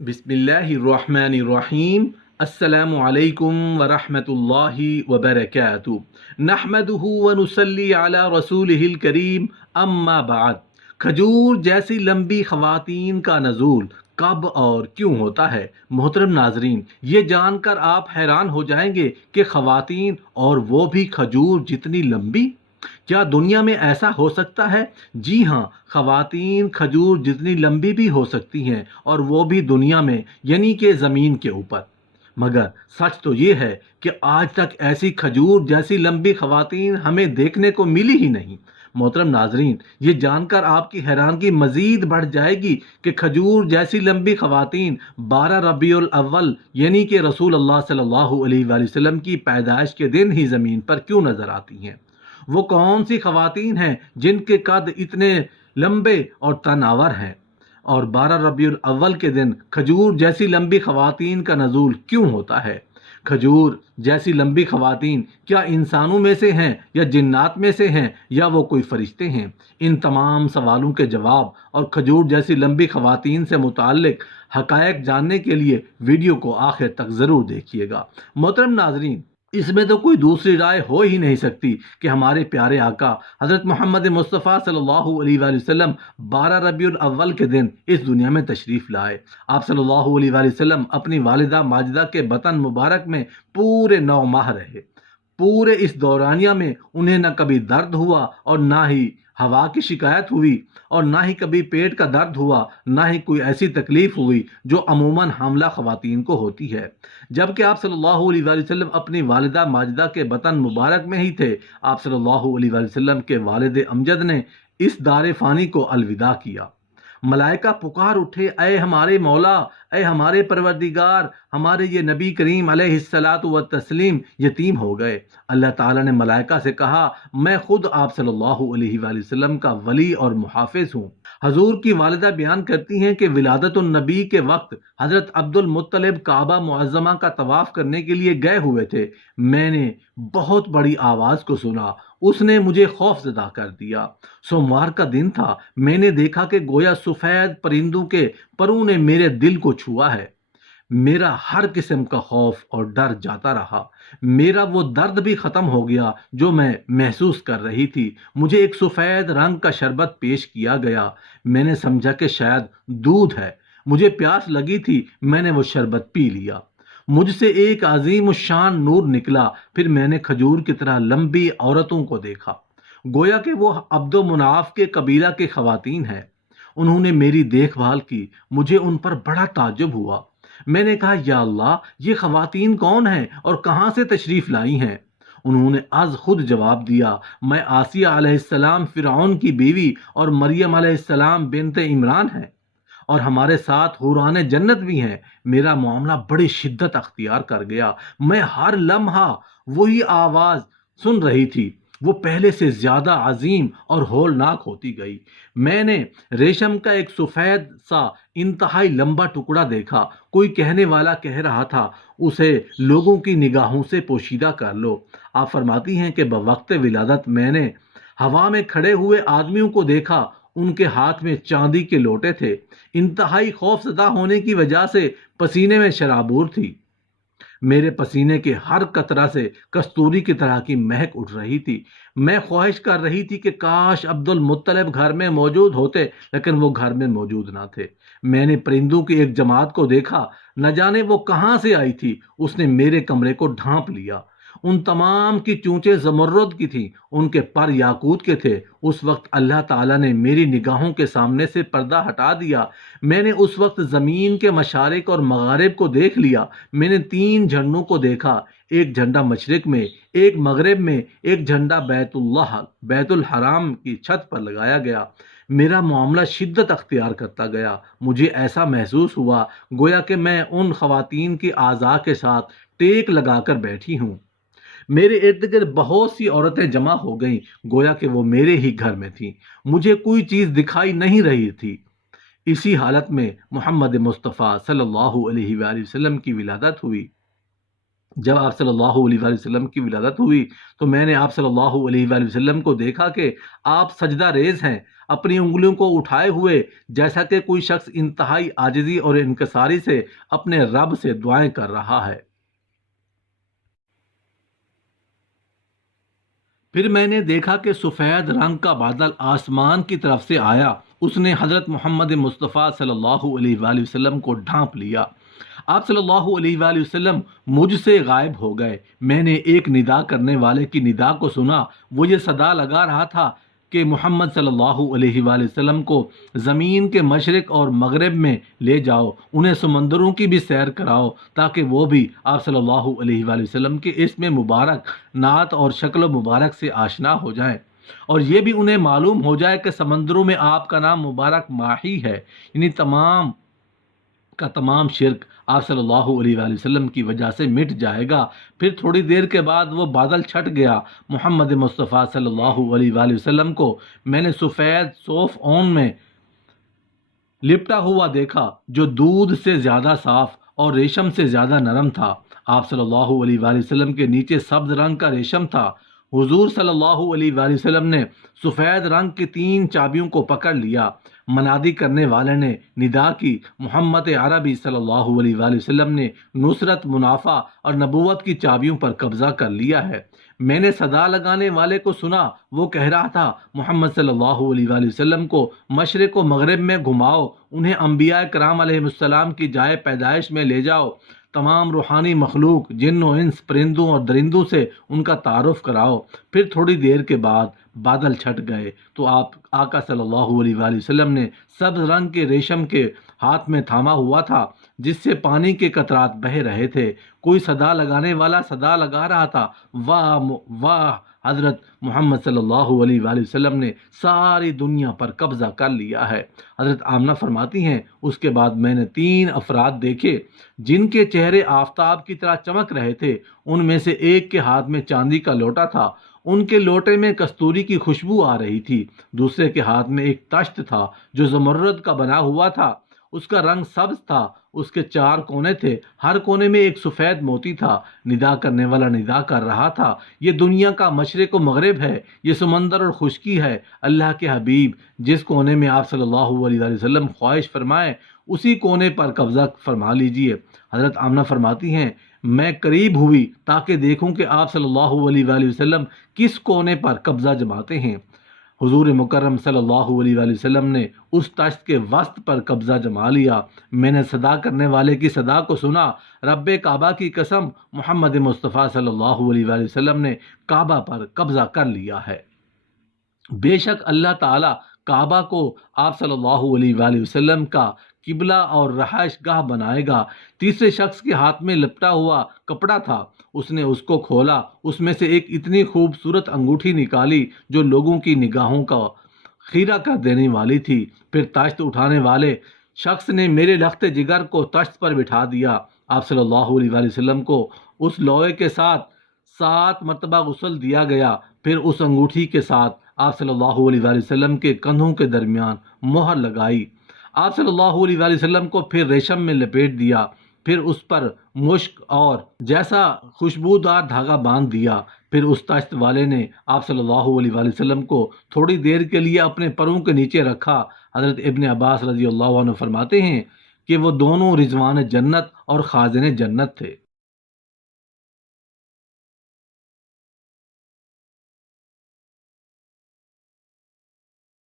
बिस्मिल्लाहिर्रहमानिर्रहीम। अस्सलामु अलैकुम वरहमतुल्लाहि वबरकातुहू। नहमदुहु व नुसल्ली अला रसूलिहिल करीम, अम्मा बाद। खजूर जैसी लंबी ख़वातीन का नज़ूल कब और क्यों होता है? मोहतरम नाजरीन, ये जानकर आप हैरान हो जाएंगे कि ख़वातीन और वो भी खजूर जितनी लंबी। क्या दुनिया में ऐसा हो सकता है? जी हाँ, ख़वातीन खजूर जितनी लंबी भी हो सकती हैं, और वो भी दुनिया में, यानी कि ज़मीन के ऊपर। मगर सच तो ये है कि आज तक ऐसी खजूर जैसी लंबी ख़वातीन हमें देखने को मिली ही नहीं। मोहतरम नाजरीन, ये जानकर आपकी हैरानगी मज़ीद बढ़ जाएगी कि खजूर जैसी लंबी ख़वातीन 12 रबीउल अव्वल यानी कि रसूल अल्लाह सल्लल्लाहु अलैहि वसल्लम की पैदाइश के दिन ही ज़मीन पर क्यों नज़र आती हैं। वो कौन सी ख़वातीन हैं जिनके कद इतने लंबे और तनावर हैं, और 12 रबीउल अव्वल के दिन खजूर जैसी लंबी ख़वातीन का नज़ूल क्यों होता है? खजूर जैसी लंबी ख़वातीन क्या इंसानों में से हैं या जिन्नात में से हैं या वो कोई फरिश्ते हैं? इन तमाम सवालों के जवाब और खजूर जैसी लंबी ख़वातीन से मुताल्लिक़ हक़ायक़ जानने के लिए वीडियो को आखिर तक ज़रूर देखिएगा। मोहतरम नाज़रीन, इसमें तो कोई दूसरी राय हो ही नहीं सकती कि हमारे प्यारे आका हज़रत मोहम्मद मुस्तफ़ा सल्लल्लाहु अलैहि वसल्लम 12 रबीउल अव्वल के दिन इस दुनिया में तशरीफ़ लाए। आप सल्लल्लाहु अलैहि वसल्लम अपनी वालिदा माजिदा के बतन मुबारक में पूरे 9 माह रहे। पूरे इस दौरानिया में उन्हें न कभी दर्द हुआ और ना ही हवा की शिकायत हुई, और ना ही कभी पेट का दर्द हुआ, ना ही कोई ऐसी तकलीफ हुई जो अमूमन हामला ख़वातीन को होती है। जबकि आप सल्लल्लाहु अलैहि वसल्लम अपनी वालिदा माजिदा के बतन मुबारक में ही थे। आप सल्लल्लाहु अलैहि वसल्लम के वालिद अमजद ने इस दार फ़ानी को अलविदा किया। मलाइका पुकार उठे, ऐ हमारे मौला, ऐ हमारे परवरदिगार, हमारे ये नबी करीम अलैहिस्सलातु व तस्लीम यतीम हो गए। अल्लाह ताला ने मलाइका से कहा, मैं खुद आप सल्लल्लाहु अलैहि वसल्लम का वली और मुहाफिज हूँ। हजूर की वालिदा बयान करती हैं कि विलादतुन नबी के वक्त हज़रत अब्दुल मुत्तलिब काबा मुअज़्ज़मा का तवाफ़ करने के लिए गए हुए थे। मैंने बहुत बड़ी आवाज़ को सुना, उसने मुझे खौफज़दा कर दिया। सोमवार का दिन था। मैंने देखा कि गोया सफ़ेद परिंदों के परों ने मेरे दिल को छुआ है। मेरा हर किस्म का खौफ और डर जाता रहा। मेरा वो दर्द भी ख़त्म हो गया जो मैं महसूस कर रही थी। मुझे एक सफ़ेद रंग का शरबत पेश किया गया। मैंने समझा कि शायद दूध है। मुझे प्यास लगी थी, मैंने वो शरबत पी लिया। मुझसे एक अजीम शान नूर निकला। फिर मैंने खजूर की तरह लंबी औरतों को देखा, गोया कि वो अब्दो मुनाफ के कबीला के ख़वातीन हैं। उन्होंने मेरी देखभाल की। मुझे उन पर बड़ा ताज्जुब हुआ। मैंने कहा, या अल्लाह, ये ख़वातीन कौन हैं और कहाँ से तशरीफ़ लाई हैं? उन्होंने आज खुद जवाब दिया, मैं आसिया अलैहिस्सलाम फ़िरऔन की बीवी और मरियम अलैहिस्सलाम बिनते इमरान हैं, और हमारे साथ हुरान जन्नत भी हैं। मेरा मामला बड़ी शिद्दत अख्तियार कर गया। मैं हर लम्हा वही आवाज़ सुन रही थी। वो पहले से ज़्यादा अजीम और होलनाक होती गई। मैंने रेशम का एक सफ़ेद सा इंतहाई लंबा टुकड़ा देखा। कोई कहने वाला कह रहा था, उसे लोगों की निगाहों से पोशीदा कर लो। आप फरमाती हैं कि बवक्त विलादत मैंने हवा में खड़े हुए आदमियों को देखा। उनके हाथ में चांदी के लोटे थे। इंतहाई खौफजदा होने की वजह से पसीने में शराबूर थी। मेरे पसीने के हर कतरा से कस्तूरी की तरह की महक उठ रही थी। मैं ख्वाहिश कर रही थी कि काश अब्दुल मुत्तलिब घर में मौजूद होते, लेकिन वो घर में मौजूद ना थे। मैंने परिंदों की एक जमात को देखा। न जाने वो कहाँ से आई थी। उसने मेरे कमरे को ढांप लिया। उन तमाम की चोंचें ज़मर्रुद की थीं, उनके पर याकूत के थे। उस वक्त अल्लाह ताला ने मेरी निगाहों के सामने से पर्दा हटा दिया। मैंने उस वक्त ज़मीन के मशारिक और मगारिब को देख लिया। मैंने 3 झंडों को देखा, एक झंडा मशरिक में, एक मगरिब में, एक झंडा बैतुल हराम की छत पर लगाया गया। मेरा मामला शिद्दत अख्तियार करता गया। मुझे ऐसा महसूस हुआ गोया कि मैं उन ख़वातीन की आज़ा के साथ टेक लगाकर बैठी हूँ। मेरे इर्द गिर्द बहुत सी औरतें जमा हो गईं, गोया कि वो मेरे ही घर में थीं। मुझे कोई चीज़ दिखाई नहीं रही थी। इसी हालत में मोहम्मद मुस्तफ़ा सल्लल्लाहु अलैहि वसल्लम की विलादत हुई। جب آپ صلی اللہ علیہ وآلہ وسلم کی ولادت ہوئی تو میں نے آپ صلی اللہ علیہ وآلہ وسلم کو دیکھا کہ آپ سجدہ ریز ہیں، اپنی انگلیوں کو اٹھائے ہوئے، جیسا کہ کوئی شخص انتہائی عاجزی اور انکساری سے اپنے رب سے دعائیں کر رہا ہے۔ پھر میں نے دیکھا کہ سفید رنگ کا بادل آسمان کی طرف سے آیا، اس نے حضرت محمد مصطفیٰ صلی اللہ علیہ وآلہ وسلم کو ڈھانپ لیا۔ آپ صلی اللہ علیہ وآلہ وسلم مجھ سے غائب ہو گئے۔ میں نے ایک ندا کرنے والے کی ندا کو سنا، وہ یہ صدا لگا رہا تھا کہ محمد صلی اللہ علیہ وآلہ وسلم کو زمین کے مشرق اور مغرب میں لے جاؤ، انہیں سمندروں کی بھی سیر کراؤ تاکہ وہ بھی آپ صلی اللہ علیہ وآلہ وسلم کے اسم مبارک، نعت اور شکل و مبارک سے آشنا ہو جائیں، اور یہ بھی انہیں معلوم ہو جائے کہ سمندروں میں آپ کا نام مبارک ماہی ہے، یعنی تمام کا تمام شرک آپ صلی اللہ علیہ وآلہ وسلم کی وجہ سے مٹ جائے گا۔ پھر تھوڑی دیر کے بعد وہ بادل چھٹ گیا۔ محمد مصطفیٰ صلی اللہ علیہ وآلہ وسلم کو میں نے سفید صوف اون میں لپٹا ہوا دیکھا جو دودھ سے زیادہ صاف اور ریشم سے زیادہ نرم تھا۔ آپ صلی اللہ علیہ وآلہ وسلم کے نیچے سبز رنگ کا ریشم تھا۔ حضور صلی اللہ علیہ وآلہ وسلم نے سفید رنگ کی 3 چابیوں کو پکڑ لیا۔ منادی کرنے والے نے ندا کی، محمد عربی صلی اللہ علیہ وآلہ وسلم نے نصرت، منافع اور نبوت کی چابیوں پر قبضہ کر لیا ہے۔ میں نے صدا لگانے والے کو سنا، وہ کہہ رہا تھا، محمد صلی اللہ علیہ وآلہ وسلم کو مشرق و مغرب میں گھماؤ، انہیں انبیاء کرام علیہ السلام کی جائے پیدائش میں لے جاؤ، تمام روحانی مخلوق، جن و انس، پرندوں اور درندوں سے ان کا تعارف کراؤ۔ پھر تھوڑی دیر کے بعد بادل چھٹ گئے تو آپ آقا صلی اللہ علیہ وآلہ وسلم نے سبز رنگ کے ریشم کے ہاتھ میں تھاما ہوا تھا جس سے پانی کے قطرات بہہ رہے تھے۔ کوئی صدا لگانے والا صدا لگا رہا تھا، واہ واہ، حضرت محمد صلی اللہ علیہ وآلہ وسلم نے ساری دنیا پر قبضہ کر لیا ہے۔ حضرت آمنہ فرماتی ہیں، اس کے بعد میں نے 3 افراد دیکھے جن کے چہرے آفتاب کی طرح چمک رہے تھے۔ ان میں سے ایک کے ہاتھ میں چاندی کا لوٹا تھا، ان کے لوٹے میں کستوری کی خوشبو آ رہی تھی۔ دوسرے کے ہاتھ میں ایک تشت تھا جو زمرد کا بنا ہوا تھا، اس کا رنگ سبز تھا، اس کے 4 کونے تھے، ہر کونے میں ایک سفید موتی تھا۔ ندا کرنے والا ندا کر رہا تھا، یہ دنیا کا مشرق و مغرب ہے، یہ سمندر اور خشکی ہے، اللہ کے حبیب جس کونے میں آپ صلی اللہ علیہ وآلہ وسلم خواہش فرمائیں اسی کونے پر قبضہ فرما لیجئے۔ حضرت آمنہ فرماتی ہیں، میں قریب ہوئی تاکہ دیکھوں کہ آپ صلی اللہ علیہ وآلہ وسلم کس کونے پر قبضہ جماتے ہیں۔ حضور مکرم صلی اللہ علیہ وآلہ وسلم نے اس تشت کے وسط پر قبضہ جما لیا۔ میں نے صدا کرنے والے کی صدا کو سنا، رب کعبہ کی قسم، محمد مصطفیٰ صلی اللہ علیہ وآلہ وسلم نے کعبہ پر قبضہ کر لیا ہے۔ بے شک اللہ تعالیٰ کعبہ کو آپ صلی اللہ علیہ وآلہ وسلم کا قبلہ اور رہائش گاہ بنائے گا۔ تیسرے شخص کے ہاتھ میں لپٹا ہوا کپڑا تھا، اس نے اس کو کھولا، اس میں سے ایک اتنی خوبصورت انگوٹھی نکالی جو لوگوں کی نگاہوں کا خیرہ کر دینے والی تھی۔ پھر تشت اٹھانے والے شخص نے میرے لخت جگر کو تشت پر بٹھا دیا۔ آپ صلی اللہ علیہ وآلہ وسلم کو اس لوہے کے ساتھ 7 مرتبہ غسل دیا گیا، پھر اس انگوٹھی کے ساتھ آپ صلی اللہ علیہ وآلہ وسلم کے کندھوں کے درمیان مہر لگائی۔ آپ صلی اللہ علیہ وآلہ وسلم کو پھر ریشم میں لپیٹ دیا، پھر اس پر مشک اور جیسا خوشبودار دھاگا باندھ دیا۔ پھر اس تشت والے نے آپ صلی اللہ علیہ وآلہ وسلم کو تھوڑی دیر کے لیے اپنے پروں کے نیچے رکھا۔ حضرت ابن عباس رضی اللہ عنہ فرماتے ہیں کہ وہ دونوں رضوان جنت اور خازن جنت تھے۔